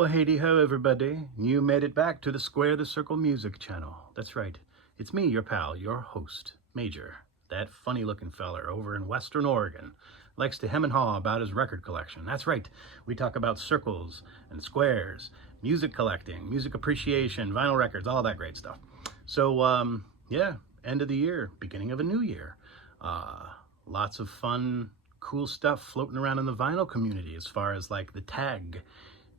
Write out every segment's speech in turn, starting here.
Well, hey ho, everybody. You made it back to the Square the Circle Music channel. That's right. It's me, your pal, your host, Major. That funny-looking feller over in Western Oregon. Likes to hem and haw about his record collection. That's right. We talk about circles and squares, music collecting, music appreciation, vinyl records, all that great stuff. So, yeah, end of the year, beginning of a new year. Lots of fun, cool stuff floating around in the vinyl community as far as like the tag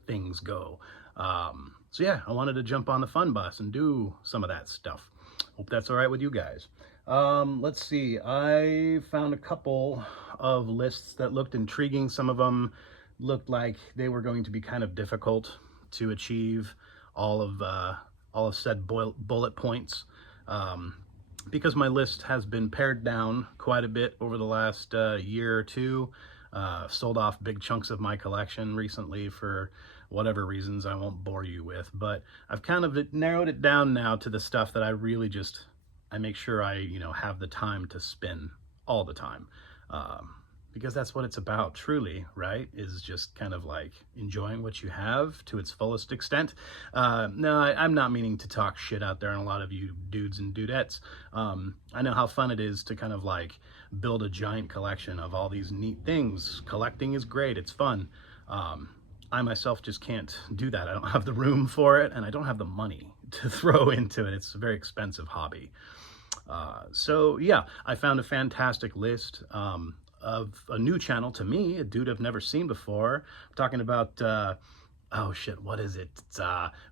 things go. So yeah, I wanted to jump on the fun bus and do some of that stuff. Hope that's all right with you guys. Let's see, I found a couple of lists that looked intriguing. Some of them looked like they were going to be kind of difficult to achieve all of said bullet points. Because my list has been pared down quite a bit over the last year or two. Sold off big chunks of my collection recently for whatever reasons I won't bore you with, but I've kind of narrowed it down now to the stuff that I really just, I make sure I, have the time to spin all the time. Because that's what it's about, truly, right? Is just kind of like enjoying what you have to its fullest extent. No, I'm not meaning to talk shit out there on a lot of you dudes and dudettes. I know how fun it is to kind of like build a giant collection of all these neat things. Collecting is great, it's fun. I myself just can't do that. I don't have the room for it, and I don't have the money to throw into it. It's a very expensive hobby. So yeah, I found a fantastic list of a new channel to me, a dude I've never seen before. I'm talking about, oh shit, what is it? It's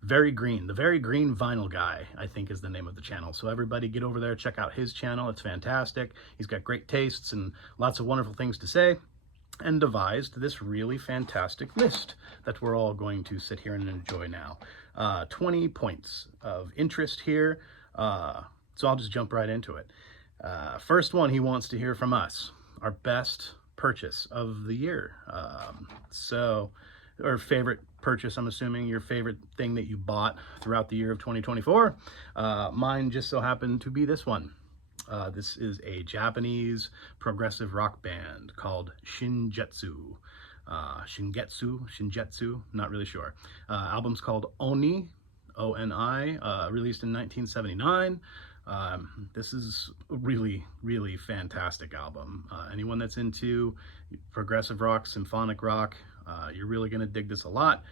Very Green, the Very Green Vinyl Guy, I think is the name of the channel. So everybody get over there, check out his channel. It's fantastic. He's got great tastes and lots of wonderful things to say, and devised this really fantastic list that we're all going to sit here and enjoy now. 20 points of interest here. So I'll just jump right into it. First one, he wants to hear from us. Our best purchase of the year. Or favorite purchase, I'm assuming, your favorite thing that you bought throughout the year of 2024. Mine just so happened to be this one. This is a Japanese progressive rock band called Shingetsu. Shingetsu, not really sure. Album's called Oni, O-N-I, released in 1979. This is a really, really fantastic album. Anyone that's into progressive rock, symphonic rock, you're really going to dig this a lot.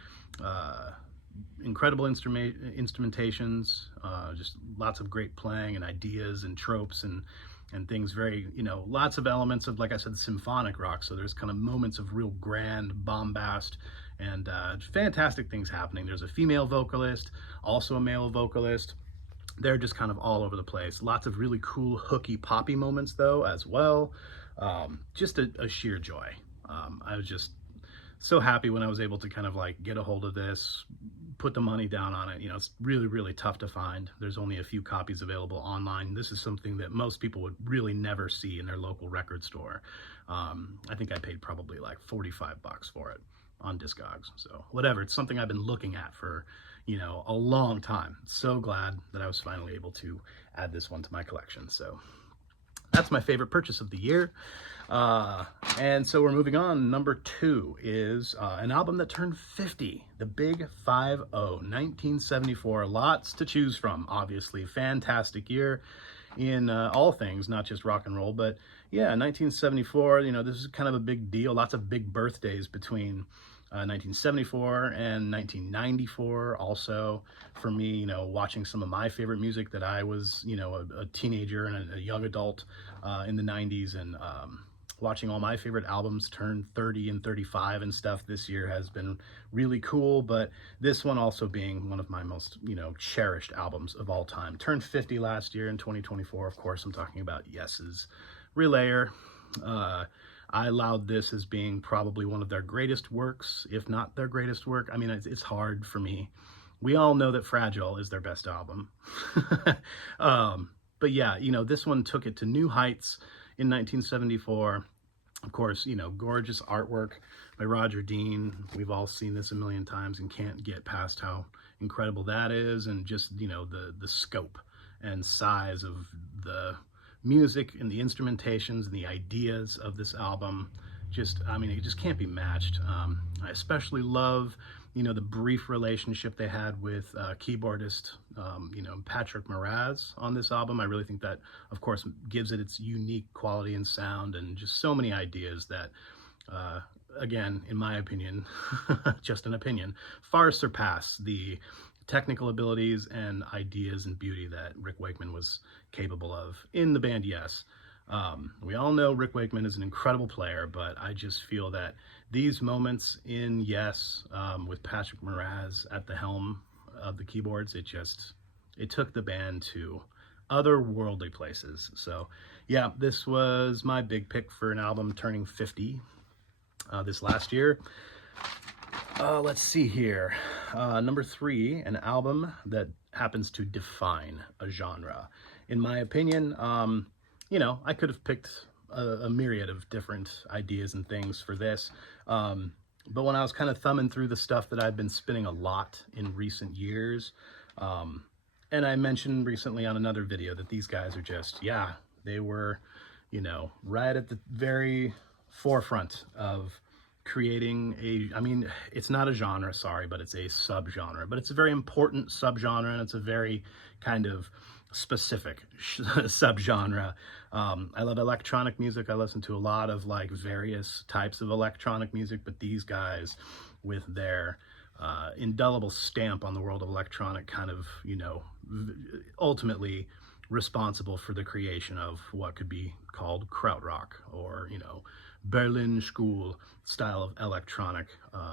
Incredible instrumentations, just lots of great playing and ideas and tropes and things. Very, lots of elements of, like I said, symphonic rock. So there's kind of moments of real grand bombast and fantastic things happening. There's a female vocalist, also a male vocalist. They're just kind of all over the place. Lots of really cool, hooky, poppy moments, though, as well. Just a sheer joy. I was just so happy when I was able to kind of like get a hold of this, put the money down on it. It's really, really tough to find. There's only a few copies available online. This is something that most people would really never see in their local record store. I think I paid probably like $45 for it on Discogs. So whatever, it's something I've been looking at for, a long time. So glad that I was finally able to add this one to my collection. So that's my favorite purchase of the year. And so we're moving on. Number 2 is an album that turned 50, the Big 5-0, 1974. Lots to choose from, obviously. Fantastic year in all things, not just rock and roll. But yeah, 1974, this is kind of a big deal. Lots of big birthdays between 1974 and 1994 also for me, watching some of my favorite music that I was, a teenager and a young adult in the 90s, and watching all my favorite albums turn 30 and 35 and stuff this year has been really cool. But this one also being one of my most, cherished albums of all time. Turned 50 last year in 2024. Of course, I'm talking about Yes's Relayer. I laud this as being probably one of their greatest works, if not their greatest work. I mean, it's hard for me. We all know that Fragile is their best album. But yeah, this one took it to new heights in 1974. Of course, gorgeous artwork by Roger Dean. We've all seen this a million times and can't get past how incredible that is. And just, the scope and size of the music and the instrumentations and the ideas of this album, just, it just can't be matched. I especially love, the brief relationship they had with keyboardist, Patrick Moraz on this album. I really think that, of course, gives it its unique quality and sound, and just so many ideas that, again, in my opinion, just an opinion, far surpass the technical abilities and ideas and beauty that Rick Wakeman was capable of in the band, yes. We all know Rick Wakeman is an incredible player, but I just feel that these moments in Yes, with Patrick Moraz at the helm of the keyboards, it took the band to otherworldly places. So yeah, this was my big pick for an album turning 50 this last year. Let's see here. Number 3, an album that happens to define a genre. In my opinion, I could have picked a myriad of different ideas and things for this. But when I was kind of thumbing through the stuff that I've been spinning a lot in recent years, and I mentioned recently on another video that these guys are just, they were, right at the very forefront of creating it's not a genre, sorry, but it's a subgenre. But it's a very important subgenre, and it's a very kind of specific subgenre. I love electronic music. I listen to a lot of various types of electronic music, but these guys, with their indelible stamp on the world of electronic, kind of, ultimately responsible for the creation of what could be called krautrock, or, Berlin school style of electronic,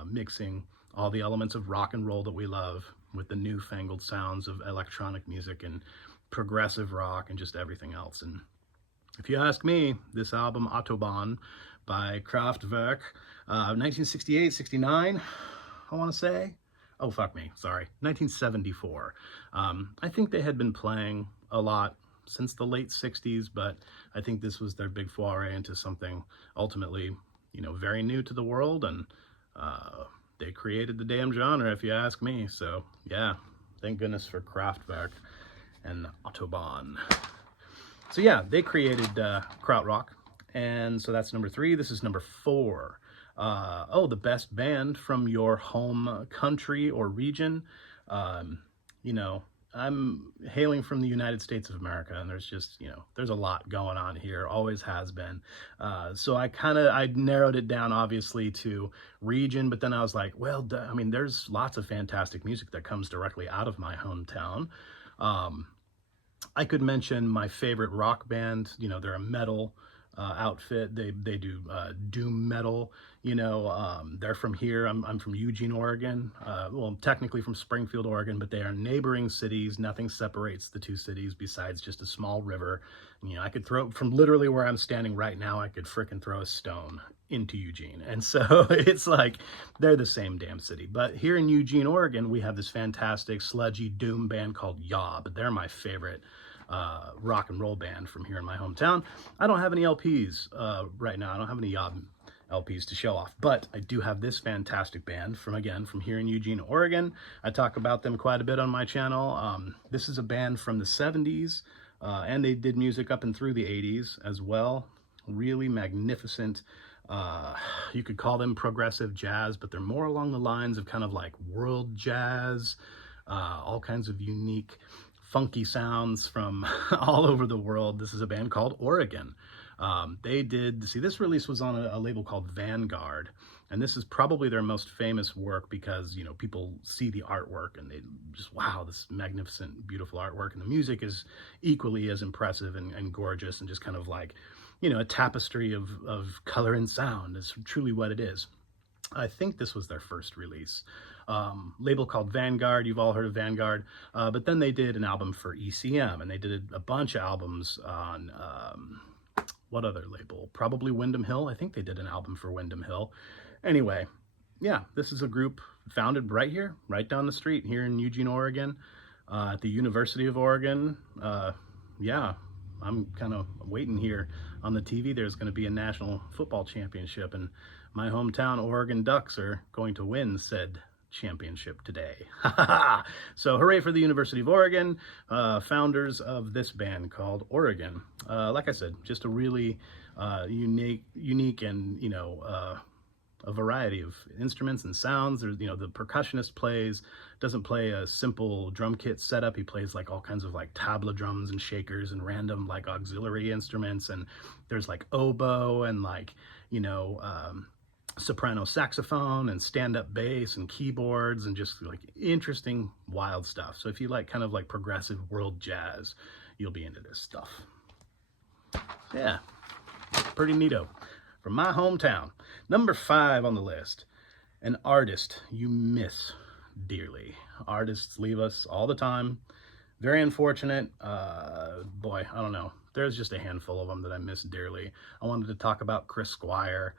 mixing all the elements of rock and roll that we love with the newfangled sounds of electronic music and progressive rock and just everything else. And if you ask me, this album, Autobahn by Kraftwerk, 1968, 69, I want to say. Oh, fuck me, sorry, 1974. I think they had been playing a lot since the late 60s, but I think this was their big foray into something ultimately, very new to the world, and they created the damn genre, if you ask me. So yeah, thank goodness for Kraftwerk and Autobahn. So yeah, they created krautrock, and so that's number 3. This is number 4. The best band from your home country or region. I'm hailing from the United States of America, and there's just, there's a lot going on here, always has been. So I narrowed it down, obviously, to region, but then I was like, well, there's lots of fantastic music that comes directly out of my hometown. I could mention my favorite rock band. They're a metal outfit. They do doom metal. They're from here. I'm from Eugene, Oregon. Well, technically from Springfield, Oregon, but they are neighboring cities. Nothing separates the two cities besides just a small river. I could throw, from literally where I'm standing right now, I could frickin' throw a stone into Eugene. And so it's like they're the same damn city. But here in Eugene, Oregon, we have this fantastic sludgy doom band called Yob. They're my favorite rock and roll band from here in my hometown. I don't have any LPs right now. I don't have any Yob LPs to show off, but I do have this fantastic band from here in Eugene, Oregon. I talk about them quite a bit on my channel. This is a band from the 70s, and they did music up and through the 80s as well. Really magnificent. You could call them progressive jazz, but they're more along the lines of kind of like world jazz, all kinds of unique funky sounds from all over the world. This is a band called Oregon. This release was on a label called Vanguard, and this is probably their most famous work because, people see the artwork and they just, wow, this magnificent, beautiful artwork, and the music is equally as impressive and gorgeous, and just kind of like, a tapestry of color and sound is truly what it is. I think this was their first release. Label called Vanguard. You've all heard of Vanguard. But then they did an album for ECM, and they did a bunch of albums on, what other label? Probably Windham Hill. I think they did an album for Windham Hill. Anyway, yeah, this is a group founded right here, right down the street here in Eugene, Oregon, at the University of Oregon. Yeah, I'm kind of waiting here on the TV. There's going to be a national football championship, and my hometown Oregon Ducks are going to win said championship today. So hooray for the University of Oregon, founders of this band called Oregon. Like I said, just a really unique and a variety of instruments and sounds. There's, you know, the percussionist doesn't play a simple drum kit setup. He plays like all kinds of like tabla drums and shakers and random like auxiliary instruments. And there's like oboe and like, you know, soprano saxophone and stand-up bass and keyboards and just like interesting, wild stuff. So if you like kind of like progressive world jazz, you'll be into this stuff. Yeah, pretty neato. From my hometown. Number 5 on the list, an artist you miss dearly. Artists leave us all the time. Very unfortunate. Boy, I don't know. There's just a handful of them that I miss dearly. I wanted to talk about Chris Squire.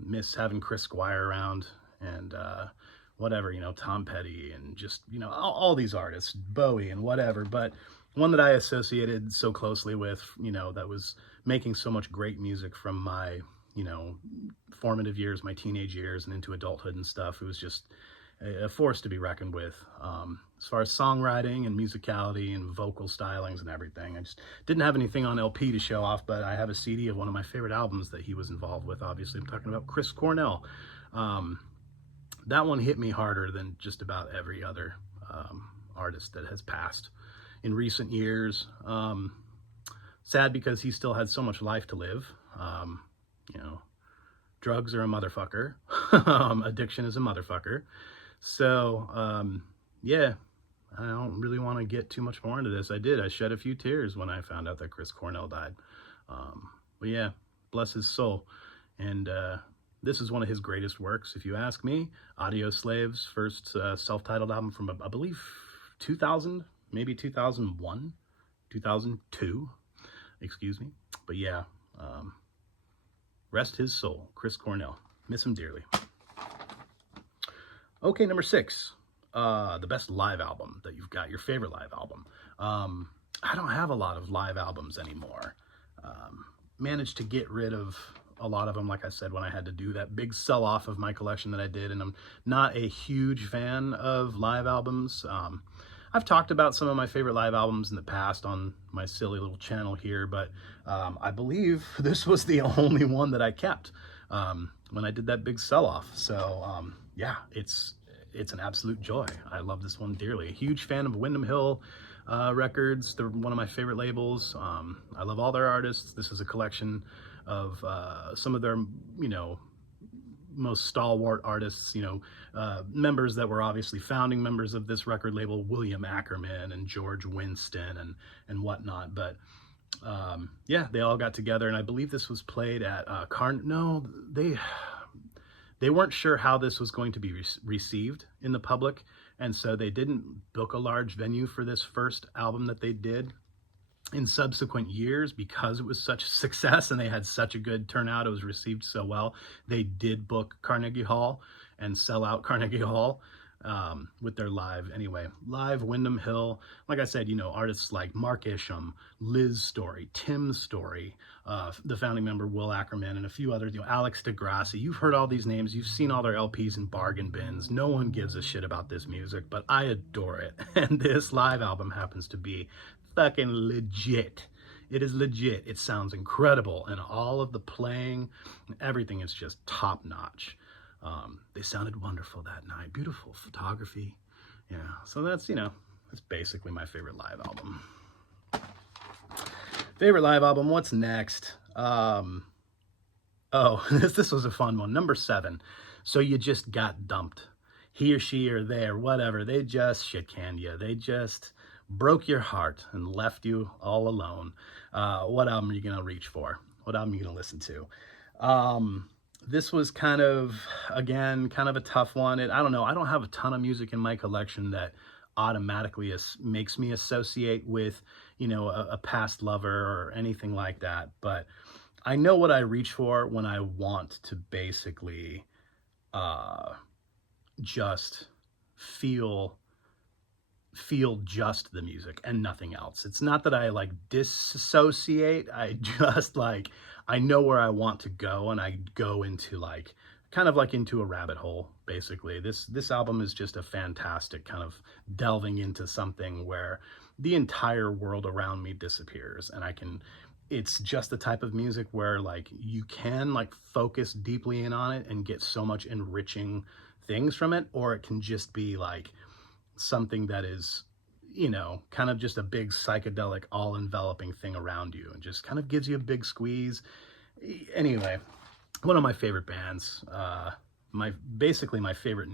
Miss having Chris Squire around, and whatever, you know, Tom Petty, and just, you know, all these artists, Bowie and whatever. But one that I associated so closely with, you know, that was making so much great music from my, you know, formative years, my teenage years, and into adulthood and stuff. It was just a force to be reckoned with. As far as songwriting and musicality and vocal stylings and everything, I just didn't have anything on LP to show off, but I have a CD of one of my favorite albums that he was involved with. Obviously, I'm talking about Chris Cornell. That one hit me harder than just about every other artist that has passed in recent years. Sad because he still had so much life to live. You know, drugs are a motherfucker. Addiction is a motherfucker. So, yeah, I don't really want to get too much more into this. I shed a few tears when I found out that Chris Cornell died. But yeah, bless his soul. And this is one of his greatest works, if you ask me. Audioslave's first self-titled album from, I believe, 2000, maybe 2001, 2002, excuse me. But yeah, rest his soul, Chris Cornell. Miss him dearly. Okay, number 6, the best live album that you've got, your favorite live album. I don't have a lot of live albums anymore. Managed to get rid of a lot of them, like I said, when I had to do that big sell-off of my collection that I did, and I'm not a huge fan of live albums. I've talked about some of my favorite live albums in the past on my silly little channel here, but I believe this was the only one that I kept when I did that big sell-off. So yeah, it's an absolute joy. I love this one dearly. A huge fan of Windham Hill Records. They're one of my favorite labels. I love all their artists. This is a collection of some of their, you know, most stalwart artists, you know, members that were obviously founding members of this record label, William Ackerman and George Winston and whatnot. But yeah, they all got together, and I believe this was played at no, they weren't sure how this was going to be received in the public, and so they didn't book a large venue for this first album that they did. In subsequent years, because it was such a success and they had such a good turnout, it was received so well, they did book Carnegie Hall and sell out Carnegie Hall with their live Windham Hill. Like I said, you know, artists like Mark Isham, Liz Story, Tim Story, the founding member Will Ackerman, and a few others, you know, Alex DeGrassi. You've heard all these names, you've seen all their LPs in bargain bins. No one gives a shit about this music, but I adore it. And this live album happens to be fucking legit. It is legit. It sounds incredible, and all of the playing, everything is just top notch. They sounded wonderful that night. Beautiful photography. Yeah, so that's, you know, that's basically my favorite live album. Favorite live album, what's next? Oh, this was a fun one. Number 7. So You Just Got Dumped. He or she or they or whatever, they just shit-canned you. They just broke your heart and left you all alone. What album are you going to reach for? What album are you going to listen to? This was kind of, again, kind of a tough one. I don't know. I don't have a ton of music in my collection that automatically makes me associate with, you know, a past lover or anything like that. But I know what I reach for when I want to basically just feel just the music and nothing else. It's not that I like disassociate. I just like, I know where I want to go, and I go into like, kind of like into a rabbit hole, basically. This album is just a fantastic kind of delving into something where the entire world around me disappears, and I can it's just the type of music where like you can like focus deeply in on it and get so much enriching things from it, or it can just be like something that is, you know, kind of just a big psychedelic all enveloping thing around you and just kind of gives you a big squeeze. Anyway, one of my favorite bands, basically my favorite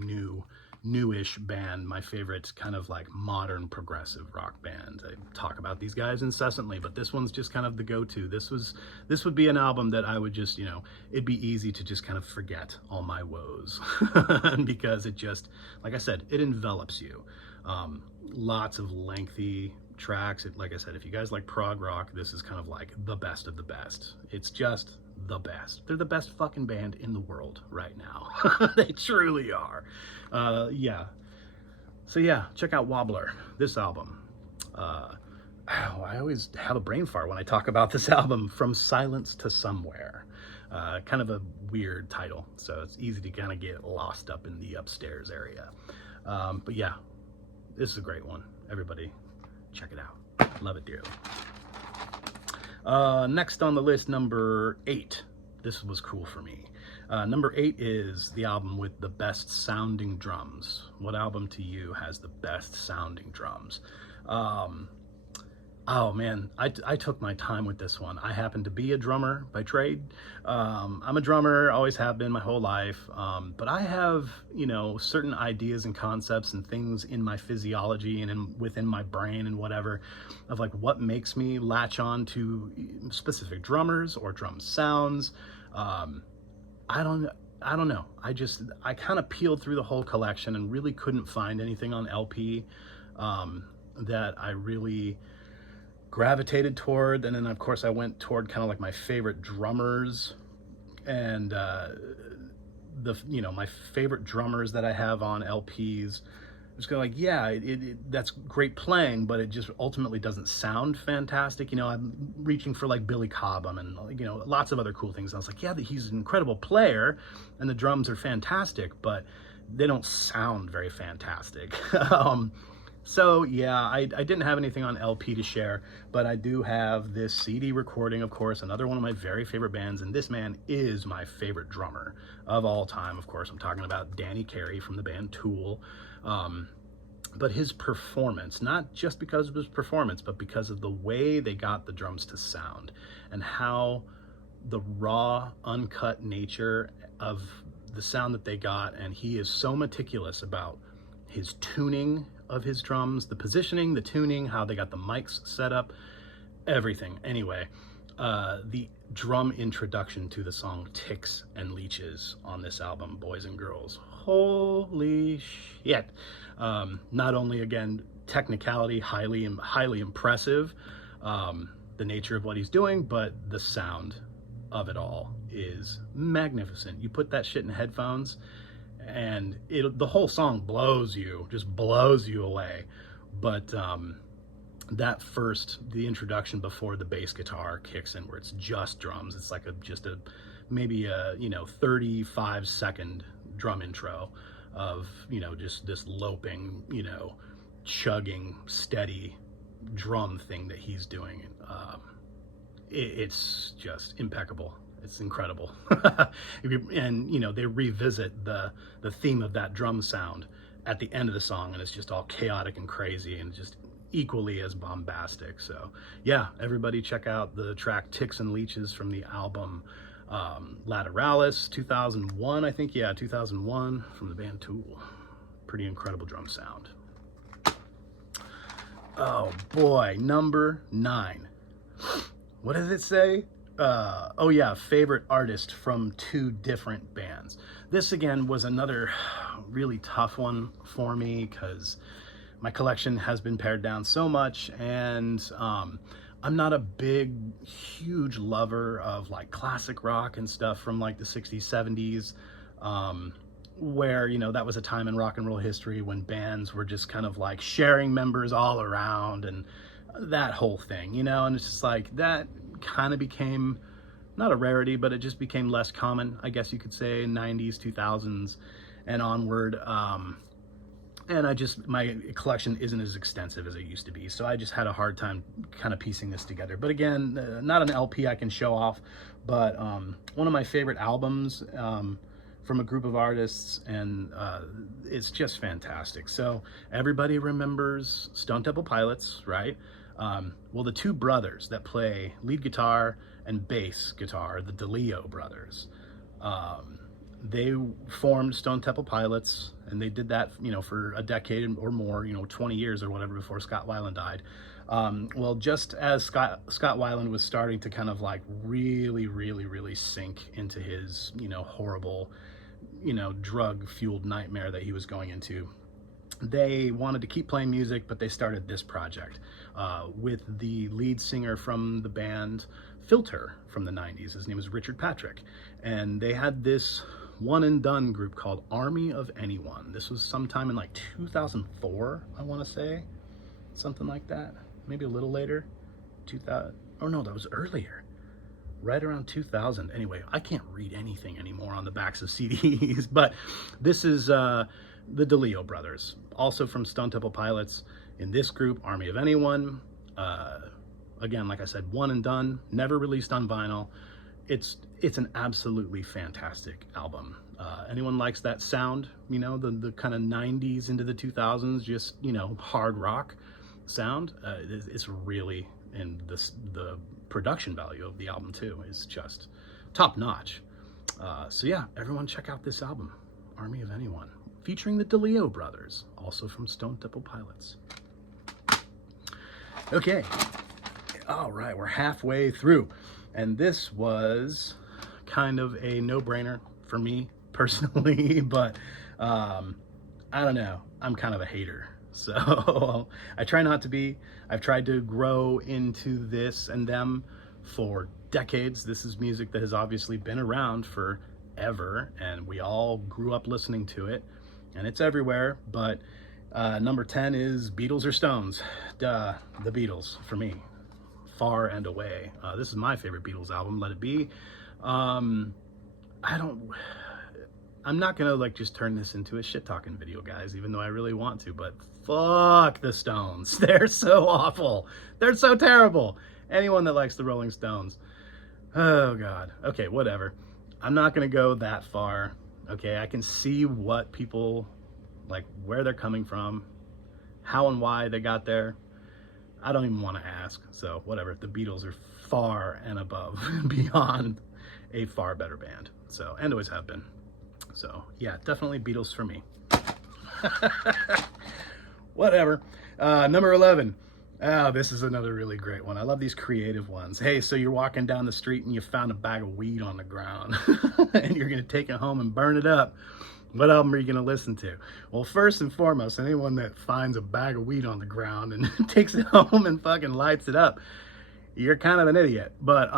newish band, my favorite kind of like modern progressive rock band. I talk about these guys incessantly, but this one's just kind of the go-to. This would be an album that I would just, you know, it'd be easy to just kind of forget all my woes because it just, like I said, it envelops you. Lots of lengthy tracks. Like I said, if you guys like prog rock, this is kind of like the best of the best. It's just the best. They're the best fucking band in the world right now. They truly are. Yeah. So yeah, check out Wobbler, this album. I always have a brain fart when I talk about this album, From Silence to Somewhere. Kind of a weird title, so it's easy to kind of get lost up in the upstairs area. But yeah, this is a great one. Everybody, check it out. Love it dearly. Next on the list, number 8. This was cool for me. Number 8 is the album with the best sounding drums. What album to you has the best sounding drums? Oh man, I took my time with this one. I happen to be a drummer by trade. I'm a drummer, always have been my whole life. But I have, you know, certain ideas and concepts and things in my physiology and within my brain and whatever of like what makes me latch on to specific drummers or drum sounds. I don't know. I kind of peeled through the whole collection and really couldn't find anything on LP that I really gravitated toward. And then of course I went toward kind of like my favorite drummers and my favorite drummers that I have on LPs. Just go like, yeah, that's great playing, but it just ultimately doesn't sound fantastic. You know, I'm reaching for like Billy Cobham and, you know, lots of other cool things. And I was like, yeah, he's an incredible player and the drums are fantastic, but they don't sound very fantastic. So yeah, I didn't have anything on LP to share, but I do have this CD recording, of course, another one of my very favorite bands, and this man is my favorite drummer of all time. Of course, I'm talking about Danny Carey from the band Tool. But his performance, not just because of his performance, but because of the way they got the drums to sound and how the raw, uncut nature of the sound that they got. And he is so meticulous about his tuning of his drums, the positioning, the tuning, how they got the mics set up, everything. Anyway, the drum introduction to the song Ticks and Leeches on this album, Boys and Girls. Holy shit. Not only, again, technicality, highly impressive, the nature of what he's doing, but the sound of it all is magnificent. You put that shit in headphones and the whole song just blows you away. But that the introduction before the bass guitar kicks in, where it's just drums, it's like maybe a 35-second drum intro of, you know, just this loping, you know, chugging, steady drum thing that he's doing. It's just impeccable. It's incredible. And, you know, they revisit the theme of that drum sound at the end of the song, and it's just all chaotic and crazy and just equally as bombastic. So yeah, everybody check out the track Ticks and Leeches from the album Lateralis, 2001, I think. Yeah, 2001, from the band Tool. Pretty incredible drum sound. Oh boy, number 9. What does it say? Oh yeah, favorite artist from 2 different bands. This again was another really tough one for me because my collection has been pared down so much, and I'm not a huge lover of like classic rock and stuff from like the 60s, 70s, where, you know, that was a time in rock and roll history when bands were just kind of like sharing members all around and that whole thing, you know, and it's just like that kind of became not a rarity, but it just became less common, I guess you could say, in 90s, 2000s and onward. and my collection isn't as extensive as it used to be, so I just had a hard time kind of piecing this together. But again, not an LP I can show off, but one of my favorite albums from a group of artists, and it's just fantastic. So everybody remembers Stone Temple Pilots, right? Well, the two brothers that play lead guitar and bass guitar, the DeLeo brothers, they formed Stone Temple Pilots, and they did that, for a decade or more, 20 years or whatever before Scott Weiland died. Well, just as Scott Weiland was starting to kind of like really sink into his, horrible, drug-fueled nightmare that he was going into, they wanted to keep playing music, but they started this project with the lead singer from the band Filter from the 90s. His name is Richard Patrick. And they had this one and done group called Army of Anyone. This was sometime in like 2004, I want to say. Something like that. Maybe a little later. 2000. Oh no, that was earlier. Right around 2000. Anyway, I can't read anything anymore on the backs of CDs, but this is the DeLeo brothers, also from Stone Temple Pilots. In this group, Army of Anyone, again, like I said, one and done, never released on vinyl. It's an absolutely fantastic album. Anyone likes that sound, the kind of 90s into the 2000s, just, hard rock sound, it's really, and the production value of the album too is just top notch. So yeah, everyone check out this album, Army of Anyone, featuring the DeLeo brothers, also from Stone Temple Pilots. Okay, all right, we're halfway through, and this was kind of a no-brainer for me personally, but I don't know, I'm kind of a hater, so I try not to be. I've tried to grow into this and them for decades. This is music that has obviously been around forever, and we all grew up listening to it, and it's everywhere. But number 10 is Beatles or Stones. Duh, the Beatles for me, far and away. This is my favorite Beatles album, Let It Be. I'm not gonna like just turn this into a shit talking video, guys, even though I really want to, but fuck the Stones. They're so awful. They're so terrible. Anyone that likes the Rolling Stones, oh God. Okay, whatever. I'm not gonna go that far. Okay, I can see what people, like where they're coming from, how and why they got there. I don't even want to ask, so whatever. The Beatles are far and above, beyond a far better band, so, and always have been. So yeah, definitely Beatles for me. Whatever. Number 11. Oh, this is another really great one. I love these creative ones. Hey, so you're walking down the street and you found a bag of weed on the ground and you're going to take it home and burn it up. What album are you going to listen to? Well, first and foremost, anyone that finds a bag of weed on the ground and takes it home and fucking lights it up, you're kind of an idiot. But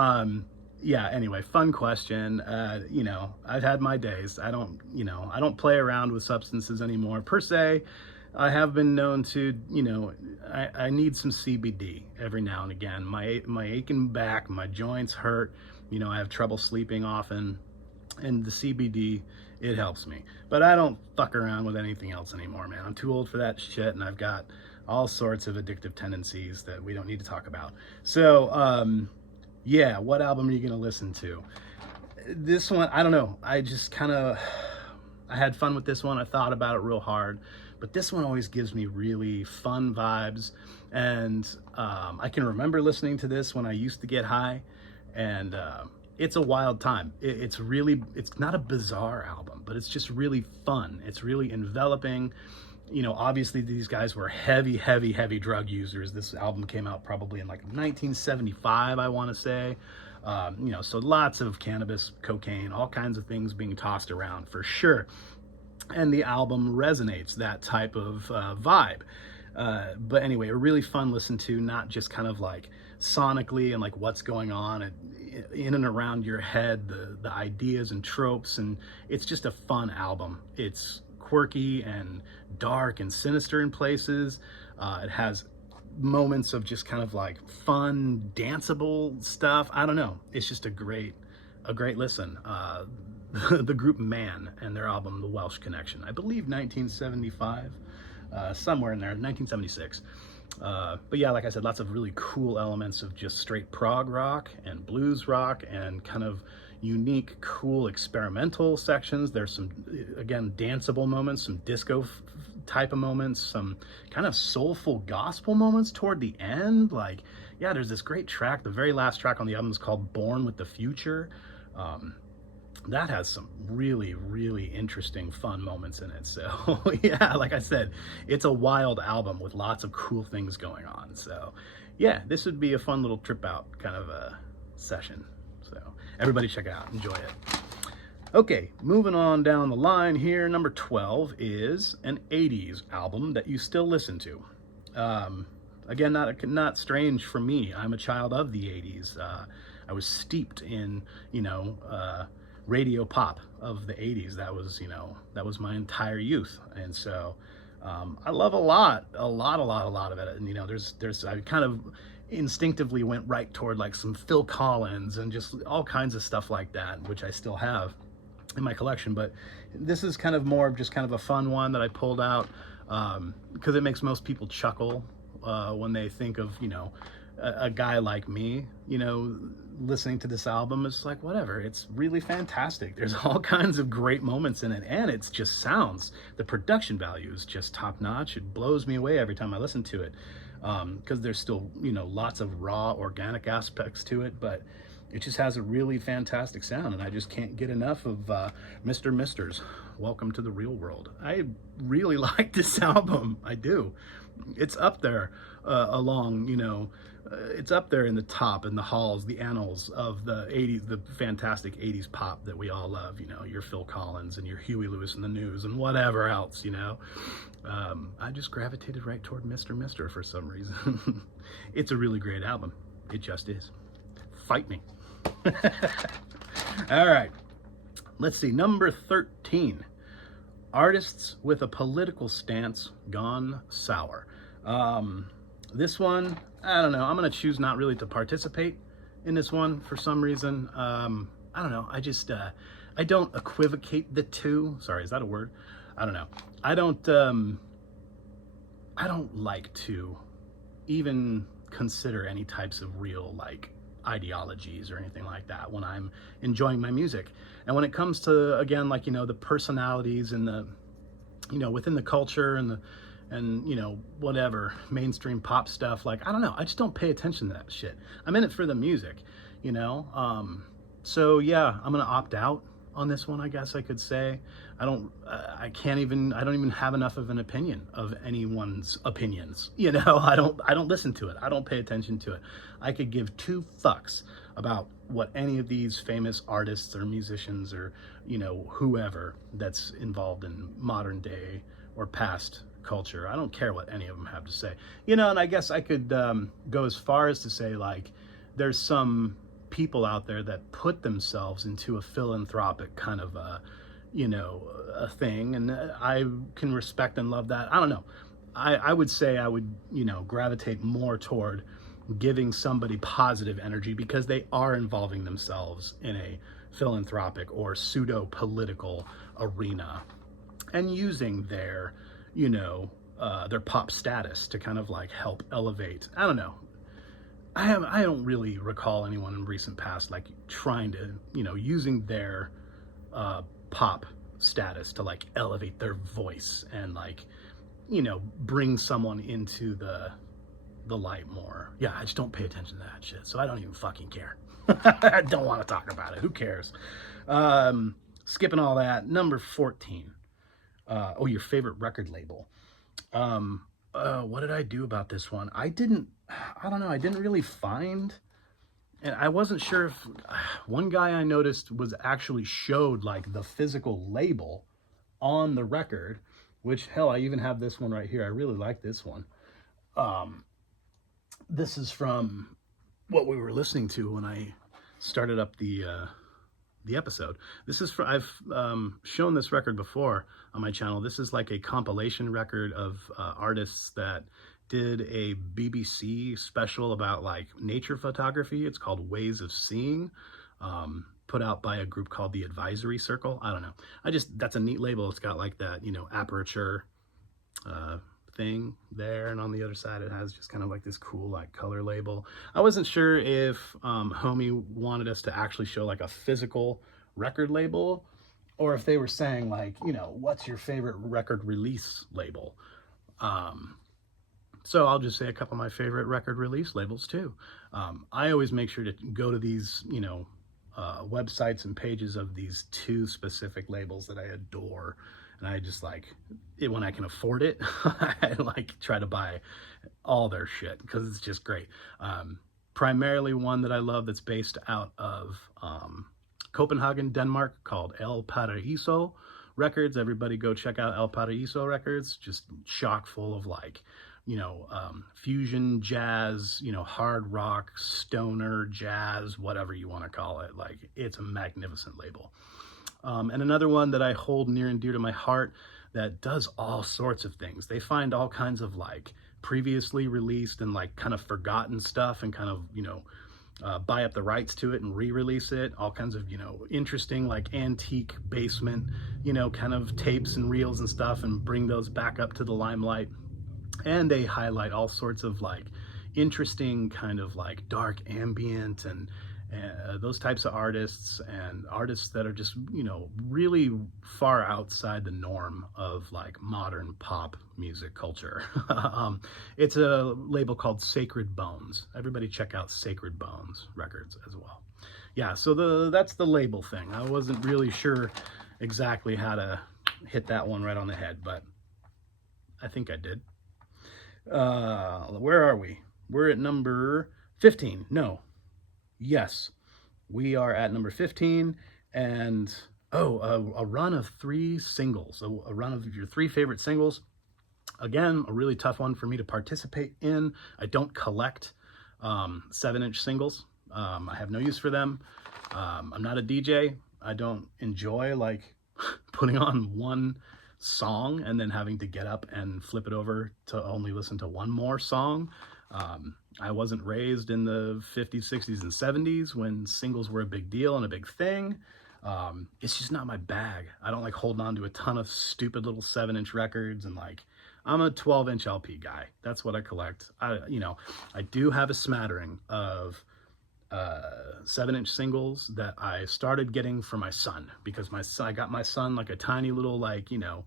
yeah, anyway, fun question. I've had my days. I don't play around with substances anymore per se. I have been known to, I need some CBD every now and again. My aching back, my joints hurt, I have trouble sleeping often, and the CBD, it helps me. But I don't fuck around with anything else anymore, man. I'm too old for that shit, and I've got all sorts of addictive tendencies that we don't need to talk about. So, yeah, what album are you gonna listen to? This one, I don't know. I had fun with this one. I thought about it real hard. But this one always gives me really fun vibes, and I can remember listening to this when I used to get high, and it's a wild time. It's not a bizarre album, but it's just really fun. It's really enveloping. Obviously these guys were heavy drug users. This album came out probably in like 1975, I want to say. So lots of cannabis, cocaine, all kinds of things being tossed around for sure. And the album resonates that type of vibe. But anyway, a really fun listen to, not just kind of like sonically and like what's going on in and around your head, the ideas and tropes, and it's just a fun album. It's quirky and dark and sinister in places. It has moments of just kind of like fun, danceable stuff. I don't know. It's just a great listen. The group Man and their album The Welsh Connection, I believe 1975, somewhere in there, 1976. But yeah, like I said, lots of really cool elements of just straight prog rock and blues rock and kind of unique, cool experimental sections. There's some, again, danceable moments, some disco type of moments, some kind of soulful gospel moments toward the end. Like, yeah, there's this great track. The very last track on the album is called Born with the Future. That has some really, really interesting, fun moments in it. So yeah, like I said, it's a wild album with lots of cool things going on. So yeah, this would be a fun little trip out kind of a session. So everybody check it out, enjoy it. Okay, moving on down the line here, number 12 is an 80s album that you still listen to. Again, not strange for me. I'm a child of the 80s. I was steeped in, radio pop of the 80s. That was my entire youth. And so I love a lot of it. And I kind of instinctively went right toward like some Phil Collins and just all kinds of stuff like that, which I still have in my collection. But this is kind of more of just kind of a fun one that I pulled out because it makes most people chuckle when they think of, a guy like me, listening to this album. Is like, whatever, it's really fantastic. There's all kinds of great moments in it, and it's just sounds, the production value is just top notch. It blows me away every time I listen to it, because there's still, lots of raw organic aspects to it, but it just has a really fantastic sound, and I just can't get enough of Mr. Misters. Welcome to the Real World. I really like this album. I do. It's up there it's up there in the top, in the halls, the annals of the 80s, the fantastic 80s pop that we all love, your Phil Collins and your Huey Lewis and the News and whatever else, I just gravitated right toward Mr. Mister for some reason. It's a really great album. It just is. Fight me. All right. Let's see. Number 13. Artists with a political stance gone sour. This one, I don't know. I'm going to choose not really to participate in this one for some reason. I don't know. I don't equivocate the two. Sorry, is that a word? I don't know. I don't like to even consider any types of real, ideologies or anything like that when I'm enjoying my music. And when it comes to, again, the personalities and the, within the culture and whatever mainstream pop stuff, I don't know, I just don't pay attention to that shit. I'm in it for the music, so yeah, I'm gonna opt out on this one, I guess I could say. I don't even have enough of an opinion of anyone's opinions. I don't listen to it. I don't pay attention to it. I could give two fucks about what any of these famous artists or musicians or, whoever that's involved in modern day or past culture. I don't care what any of them have to say. And I guess I could go as far as to say, there's some people out there that put themselves into a philanthropic kind of a thing, and I can respect and love that. I don't know. I would say I would, gravitate more toward giving somebody positive energy because they are involving themselves in a philanthropic or pseudo-political arena and using their, their pop status to kind of help elevate. I don't know. I don't really recall anyone in recent past trying to, using their pop status to elevate their voice and bring someone into the light more. Yeah, I just don't pay attention to that shit, so I don't even fucking care. I don't want to talk about it. Who cares? Skipping all that. Number 14. Your favorite record label. What did I do about this one? I don't know. I didn't really find, and I wasn't sure if one guy I noticed was actually showed the physical label on the record, which hell, I even have this one right here. I really like this one. This is from what we were listening to when I started up the episode. This is for, I've shown this record before on my channel. This is a compilation record of artists that did a BBC special about nature photography. It's called Ways of Seeing, put out by a group called the Advisory Circle. I don't know. That's a neat label. It's got that, aperture thing there, and on the other side it has just kind of like this cool like color label. I wasn't sure if Homie wanted us to actually show like a physical record label, or if they were saying like, you know, what's your favorite record release label. So I'll just say a couple of my favorite record release labels too. I always make sure to go to these, you know, websites and pages of these two specific labels that I adore. And I just like it when I can afford it. I like try to buy all their shit because it's just great. Primarily one that I love that's based out of Copenhagen, Denmark, called El Paraíso Records. Everybody go check out El Paraíso Records. Just chock full of like, you know, fusion jazz, you know, hard rock, stoner jazz, whatever you want to call it. Like, it's a magnificent label. And another one that I hold near and dear to my heart that does all sorts of things. They find all kinds of like previously released and like kind of forgotten stuff and kind of, you know, buy up the rights to it and re-release it. All kinds of, you know, interesting like antique basement, you know, kind of tapes and reels and stuff, and bring those back up to the limelight. And they highlight all sorts of like interesting kind of like dark ambient and those types of artists, and artists that are just, you know, really far outside the norm of like modern pop music culture. It's a label called Sacred Bones. Everybody check out Sacred Bones Records as well. Yeah, so that's the label thing. I wasn't really sure exactly how to hit that one right on the head, but I think I did. Where are we? We're at number 15. No. Yes, we are at number 15, and a run of 3 singles, a run of your 3 favorite singles. Again, a really tough one for me to participate in. I don't collect 7-inch singles. I have no use for them. I'm not a DJ. I don't enjoy like putting on one song and then having to get up and flip it over to only listen to one more song. I wasn't raised in the 50s, 60s, and 70s when singles were a big deal and a big thing. It's just not my bag. I don't like holding on to a ton of stupid little 7-inch records, and like, I'm a 12-inch LP guy. That's what I collect. I do have a smattering of 7-inch singles that I started getting for my son, because I got my son like a tiny little, like, you know,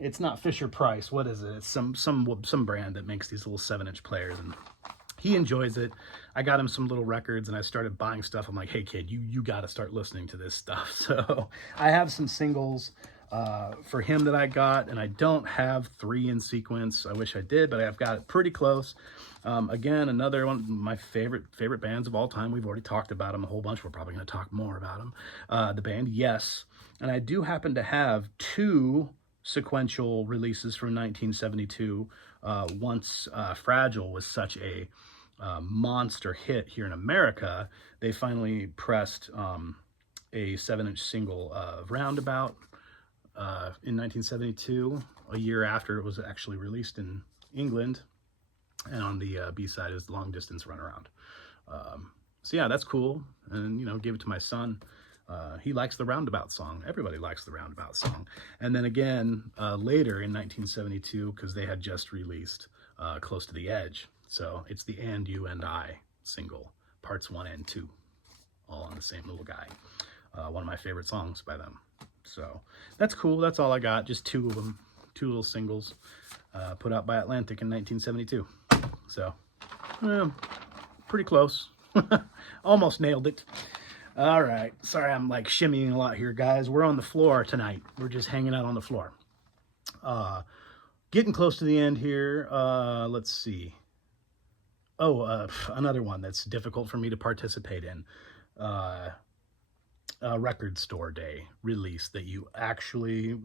it's not Fisher Price. What is it? It's some brand that makes these little 7-inch players, and he enjoys it. I got him some little records, and I started buying stuff. I'm like, hey kid, you got to start listening to this stuff. So I have some singles for him that I got, and I don't have 3 in sequence. I wish I did, but I've got it pretty close. Again, another one of my favorite bands of all time. We've already talked about them a whole bunch. We're probably going to talk more about them. The band Yes, and I do happen to have 2 sequential releases from 1972. Once Fragile was such a monster hit here in America, they finally pressed a 7-inch single of Roundabout in 1972, a year after it was actually released in England. And on the B-side is Long Distance Runaround. So yeah, that's cool. And, you know, gave it to my son. He likes the Roundabout song. Everybody likes the Roundabout song. And then again, later in 1972, because they had just released Close to the Edge. So it's the And You and I single, parts 1 and 2, all on the same little guy. One of my favorite songs by them. So that's cool. That's all I got. Just 2 of them, 2 little singles put out by Atlantic in 1972. So pretty close. Almost nailed it. All right. Sorry, I'm like shimmying a lot here, guys. We're on the floor tonight. We're just hanging out on the floor. Getting close to the end here. Let's see. Another one that's difficult for me to participate in. Record store day release that you actually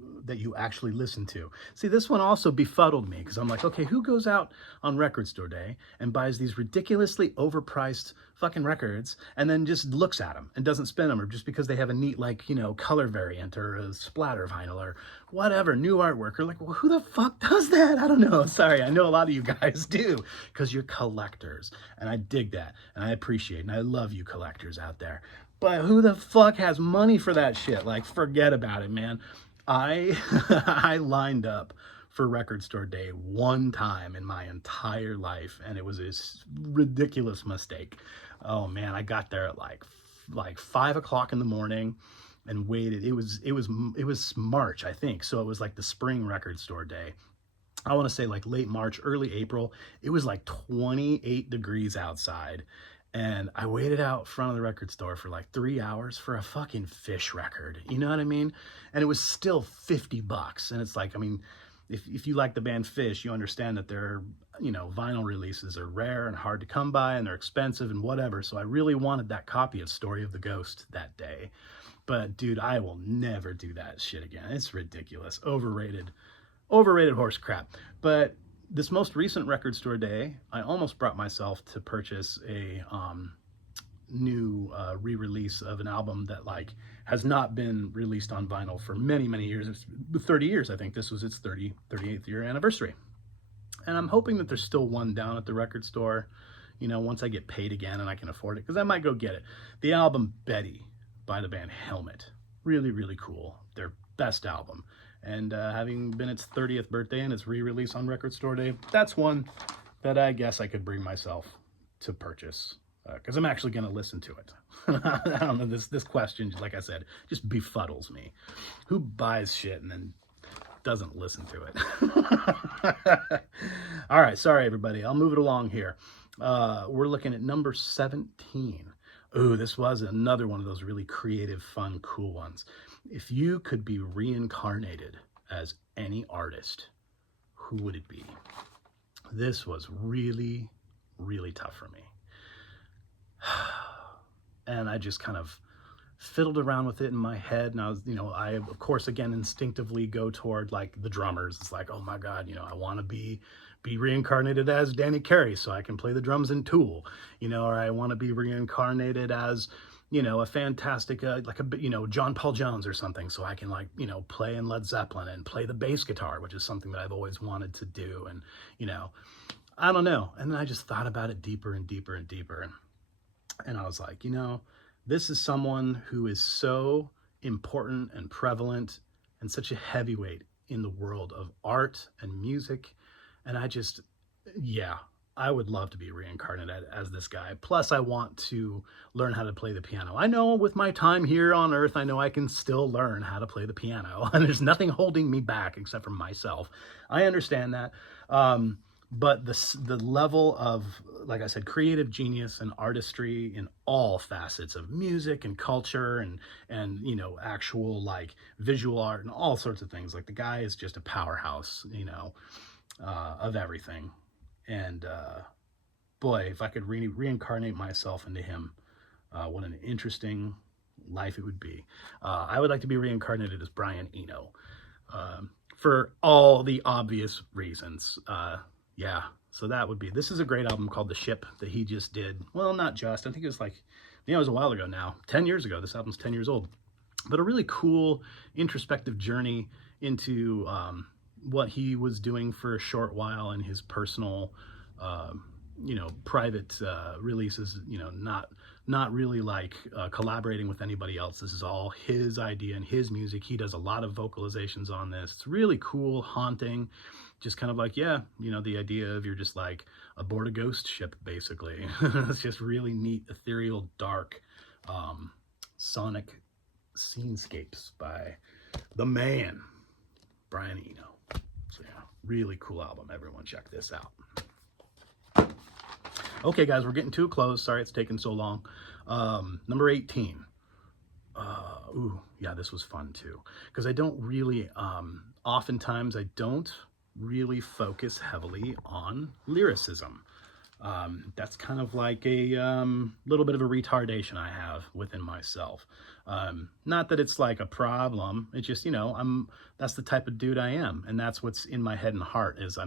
listen to. See, this one also befuddled me, because I'm like, okay, who goes out on record store day and buys these ridiculously overpriced fucking records and then just looks at them and doesn't spin them, or just because they have a neat, like, you know, color variant or a splatter vinyl or whatever, new artwork, or like, well, who the fuck does that? I don't know. Sorry, I know a lot of you guys do, because you're collectors, and I dig that, and I appreciate it, and I love you collectors out there. But who the fuck has money for that shit? Like, forget about it, man. I lined up for Record Store Day one time in my entire life, and it was a ridiculous mistake. Oh man, I got there at like 5 o'clock in the morning and waited. It was March, I think, so it was like the spring Record Store Day. I want to say like late March, early April. It was like 28 degrees outside. And I waited out front of the record store for like 3 hours for a fucking Fish record. You know what I mean? And it was still $50. And it's like, I mean, if you like the band Fish, you understand that their, vinyl releases are rare and hard to come by and they're expensive and whatever. So I really wanted that copy of Story of the Ghost that day. But dude, I will never do that shit again. It's ridiculous. Overrated horse crap. But this most recent Record Store Day, I almost brought myself to purchase a new re-release of an album that like has not been released on vinyl for many, many years. It's 30 years, I think. This was its 38th year anniversary. And I'm hoping that there's still one down at the record store, once I get paid again and I can afford it, because I might go get it. The album Betty by the band Helmet. Really, really cool. Their best album. And having been its 30th birthday and its re-release on Record Store Day, that's one that I guess I could bring myself to purchase, because I'm actually going to listen to it. I don't know, this question, like I said, just befuddles me. Who buys shit and then doesn't listen to it? All right, sorry everybody, I'll move it along here. We're looking at number 17. Ooh, this was another one of those really creative, fun, cool ones. If you could be reincarnated as any artist, who would it be? This was really, really tough for me. And I just kind of fiddled around with it in my head. And I was, I, of course, again, instinctively go toward like the drummers. It's like, oh my God, I want to be reincarnated as Danny Carey so I can play the drums in Tool, or I want to be reincarnated as, a fantastic, John Paul Jones or something, so I can play in Led Zeppelin and play the bass guitar, which is something that I've always wanted to do. And, I don't know. And then I just thought about it deeper and deeper and deeper. And I was like, this is someone who is so important and prevalent and such a heavyweight in the world of art and music. And I would love to be reincarnated as this guy. Plus, I want to learn how to play the piano. I know with my time here on Earth, I know I can still learn how to play the piano. And there's nothing holding me back except for myself. I understand that. But the level of, like I said, creative genius and artistry in all facets of music and culture and actual like visual art and all sorts of things. Like the guy is just a powerhouse, of everything. And boy, if I could reincarnate myself into him, what an interesting life it would be. I would like to be reincarnated as Brian Eno, for all the obvious reasons. So that would be, this is a great album called The Ship that he just did. Well, not just, I think it was it was a while ago now, 10 years ago. This album's 10 years old, but a really cool introspective journey into what he was doing for a short while in his personal, private releases, not really like collaborating with anybody else. This is all his idea and his music. He does a lot of vocalizations on this. It's really cool, haunting, just kind of like, the idea of you're just like aboard a ghost ship, basically. It's just really neat, ethereal, dark, sonic scenescapes by the man, Brian Eno. So really cool album. Everyone check this out. Okay, guys, we're getting too close. Sorry it's taken so long. Number 18. This was fun too. Because I don't really, oftentimes I don't really focus heavily on lyricism. That's kind of like a little bit of a retardation I have within myself. Not that it's like a problem. It's just, that's the type of dude I am. And that's what's in my head and heart is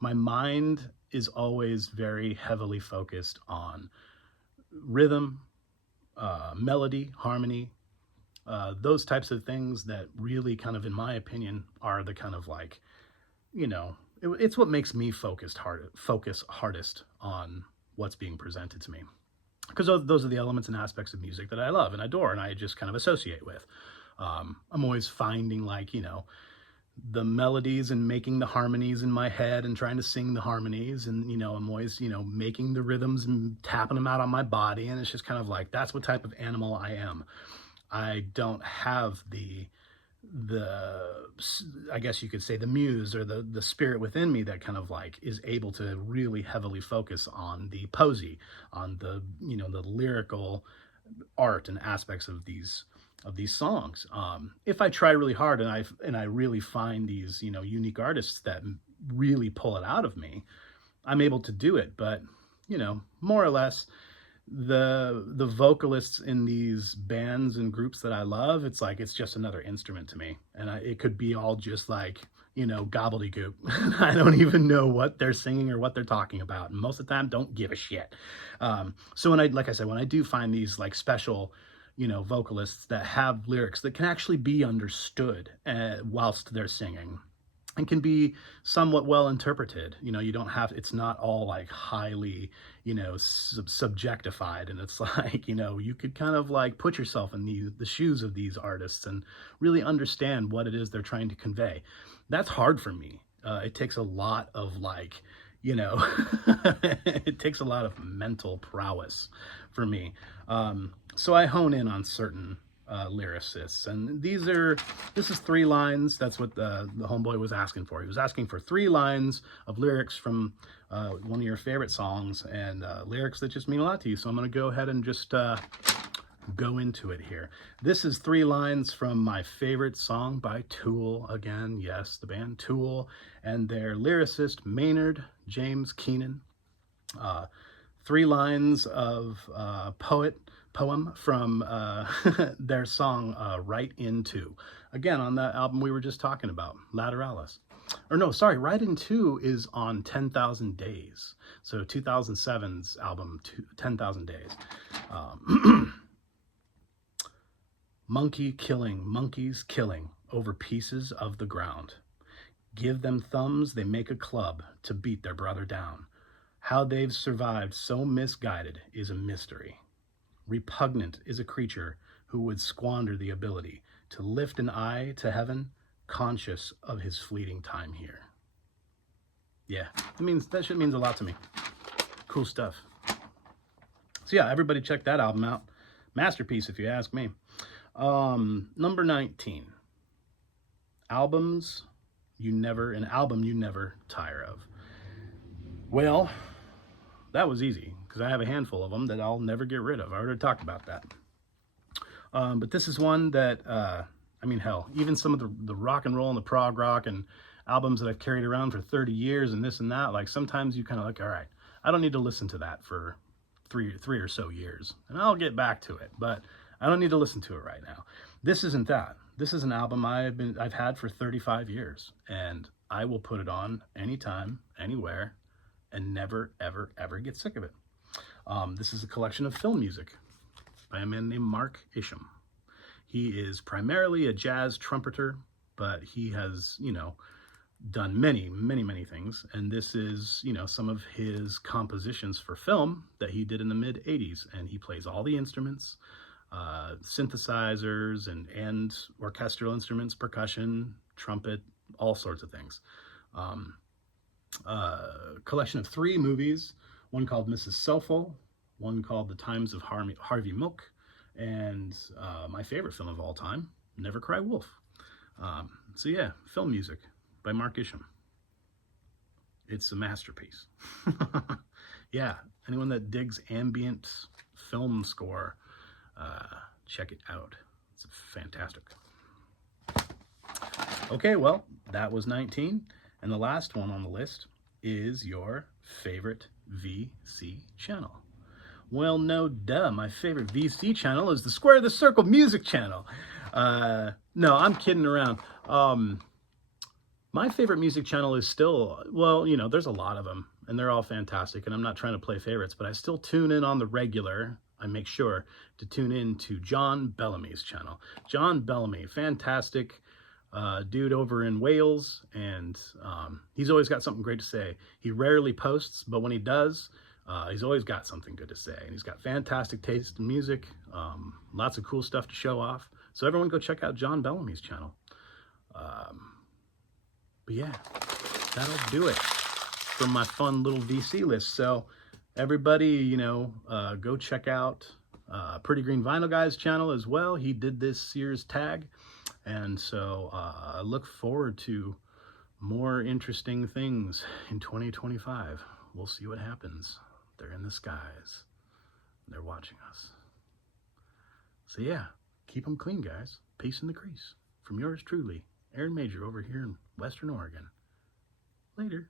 my mind is always very heavily focused on rhythm, melody, harmony, those types of things that really kind of, in my opinion, are the kind of like, it's what makes me focus hardest on what's being presented to me. Because those are the elements and aspects of music that I love and adore and I just kind of associate with. I'm always finding like, the melodies and making the harmonies in my head and trying to sing the harmonies, and I'm always making the rhythms and tapping them out on my body, and it's just kind of like, that's what type of animal I am. I don't have the I guess you could say the muse or the spirit within me that kind of like is able to really heavily focus on the posy, on the the lyrical art and aspects of these songs. If I try really hard and I really find these unique artists that really pull it out of me, I'm able to do it. But more or less, the vocalists in these bands and groups that I love, it's like it's just another instrument to me, and it could be all just like gobbledygook. I don't even know what they're singing or what they're talking about, and most of the time don't give a shit. So when I do find these like special vocalists that have lyrics that can actually be understood whilst they're singing, and can be somewhat well interpreted. You don't have, it's not all like highly, subjectified. And it's like, you could kind of like put yourself in the shoes of these artists and really understand what it is they're trying to convey. That's hard for me. It takes a lot of like, it takes a lot of mental prowess for me. So I hone in on certain lyricists, and this is 3 lines. That's what the homeboy was asking for. He was asking for 3 lines of lyrics from one of your favorite songs, and lyrics that just mean a lot to you. So I'm going to go ahead and just go into it here. This is 3 lines from my favorite song by Tool. Again, yes, the band Tool, and their lyricist Maynard James Keenan. 3 lines of poem from their song Right Into. Again, on that album we were just talking about, Lateralis. Or no, sorry, Right Into is on 10,000 Days. So 2007's album, 10,000 Days. Monkeys killing over pieces of the ground. Give them thumbs, they make a club to beat their brother down. How they've survived so misguided is a mystery. Repugnant is a creature who would squander the ability to lift an eye to heaven, conscious of his fleeting time here. Yeah, that shit means a lot to me. Cool stuff. So yeah, everybody check that album out. Masterpiece, if you ask me. Number 19. An album you never tire of. Well, that was easy, because I have a handful of them that I'll never get rid of. I already talked about that. But this is one that, hell, even some of the rock and roll and the prog rock and albums that I've carried around for 30 years and this and that, like sometimes you kind of like, all right, I don't need to listen to that for three or so years, and I'll get back to it, but I don't need to listen to it right now. This isn't that. This is an album I've had for 35 years, and I will put it on anytime, anywhere, and never, ever, ever get sick of it. This is a collection of film music by a man named Mark Isham. He is primarily a jazz trumpeter, but he has, done many, many, many things. And this is, some of his compositions for film that he did in the mid-'80s. And he plays all the instruments, synthesizers and orchestral instruments, percussion, trumpet, all sorts of things. Collection of 3 movies, one called Mrs. Selfo, one called The Times of Harvey Milk, and my favorite film of all time, Never Cry Wolf. So yeah, film music by Mark Isham. It's a masterpiece. Yeah, anyone that digs ambient film score, check it out. It's fantastic. Okay, well, that was 19. And the last one on the list is your favorite VC channel. Well, no duh, my favorite VC channel is the Square the Circle Music Channel. No, I'm kidding around. My favorite music channel is still, well, there's a lot of them, and they're all fantastic, and I'm not trying to play favorites, but I still tune in on the regular. I make sure to tune in to John Bellamy's channel. John Bellamy, fantastic dude over in Wales, and he's always got something great to say. He rarely posts, but when he does, he's always got something good to say, and he's got fantastic taste in music, lots of cool stuff to show off. So everyone go check out John Bellamy's channel. But yeah, that'll do it for my fun little VC list. So everybody, you know, go check out Pretty Green Vinyl Guy's channel as well. He did this year's tag. And so I look forward to more interesting things in 2025. We'll see what happens. They're in the skies. They're watching us. So yeah, keep them clean, guys. Peace in the crease. From yours truly, Aaron Major over here in Western Oregon. Later.